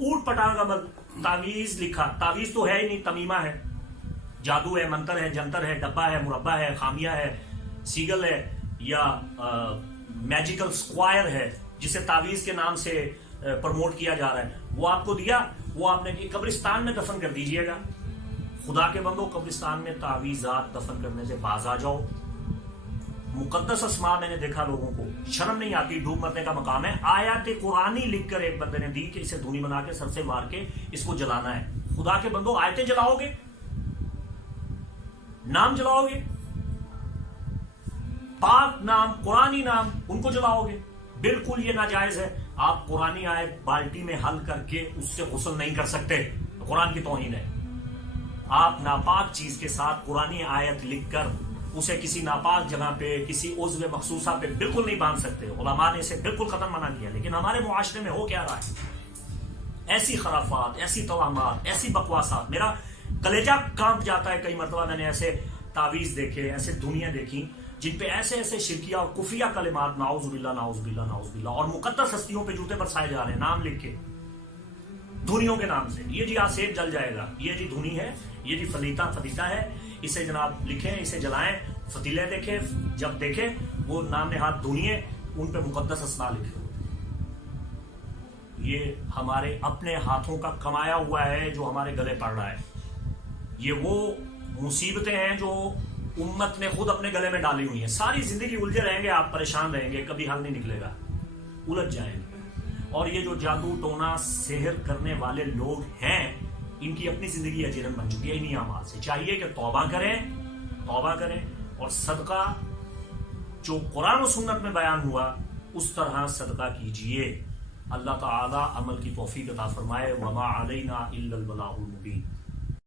ऊट पटांग अमल, तावीज लिखा, तावीज तो है ही नहीं, तमीमा है, जादू है, मंत्र है, जंतर है, डब्बा है, मुरब्बा है, खामिया है, सीगल है, या मैजिकल स्क्वायर है जिसे तावीज के नाम से प्रमोट किया जा रहा है, वो आपको दिया, वो आपने कब्रिस्तान में दफन कर दीजिएगा। खुदा के बंदो, कब्रिस्तान में तावीजात दफन करने से बाज आ जाओ। मुकद्दस अस्मा मैंने देखा लोगों को, शर्म नहीं आती, डूब मरने का मकाम है। आयत कुरानी लिखकर एक बंदे ने दी कि इसे धुनी बना के सर से मार के इसको जलाना है। खुदा के बंदो, आयतें जलाओगे, नाम जलाओगे, पाक नाम, कुरानी नाम, उनको जलाओगे? बिल्कुल ये नाजायज है। आप कुरानी आयत बाल्टी में हल करके उससे गुस्ल नहीं कर सकते, तो कुरान की तौहीन है। आप नापाक चीज के साथ कुरानी आयत लिखकर उसे किसी नापाक जगह पे, किसी उज़्व मखसूसा पे बिल्कुल नहीं बांध सकते। उलमा ने इसे बिल्कुल खत्म मना किया। लेकिन हमारे मुआशरे में हो क्या रहा है? ऐसी खराफात, ऐसी तवाहमात, ऐसी बकवासात, मेरा कलेजा कांप जाता है। कई मरतबा मैंने ऐसे तावीज देखे, ऐसे दुनिया देखी जिन पे ऐसे ऐसे शिरकिया और कुफिया कलिमात, नाउज़ुबिल्लाह नाउज़ुबिल्लाह नाउज़ुबिल्लाह, और मुकद्दस हस्तियों पे जूते बरसाए जा रहे हैं नाम लिख के, धुनियों के नाम से। ये जी आसेब जल जाएगा, ये जी धुनी है, ये जी फतीता है, इसे जनाब लिखें, इसे जलाएं, फतीले देखें, जब देखें वो नाम ने हाथ धुनिए, उन पे मुकद्दस अस्मा लिखे। ये हमारे अपने हाथों का कमाया हुआ है जो हमारे गले पड़ रहा है। ये वो मुसीबतें हैं जो उम्मत ने खुद अपने गले में डाली हुई है। सारी जिंदगी उलझे रहेंगे आप, परेशान रहेंगे, कभी हल नहीं निकलेगा, उलझ जाएंगे। और ये जो जादू टोना सेहर करने वाले लोग हैं, इनकी अपनी जिंदगी अजीरन बन चुकी है इन्हीं अमाल से। चाहिए कि तौबा करें और सदका जो कुरान और सुन्नत में बयान हुआ उस तरह सदका कीजिए। अल्लाह ताला अमल की तौफीक अता फरमाए। वमा अलैना इल्लल बलागुल मुबीन।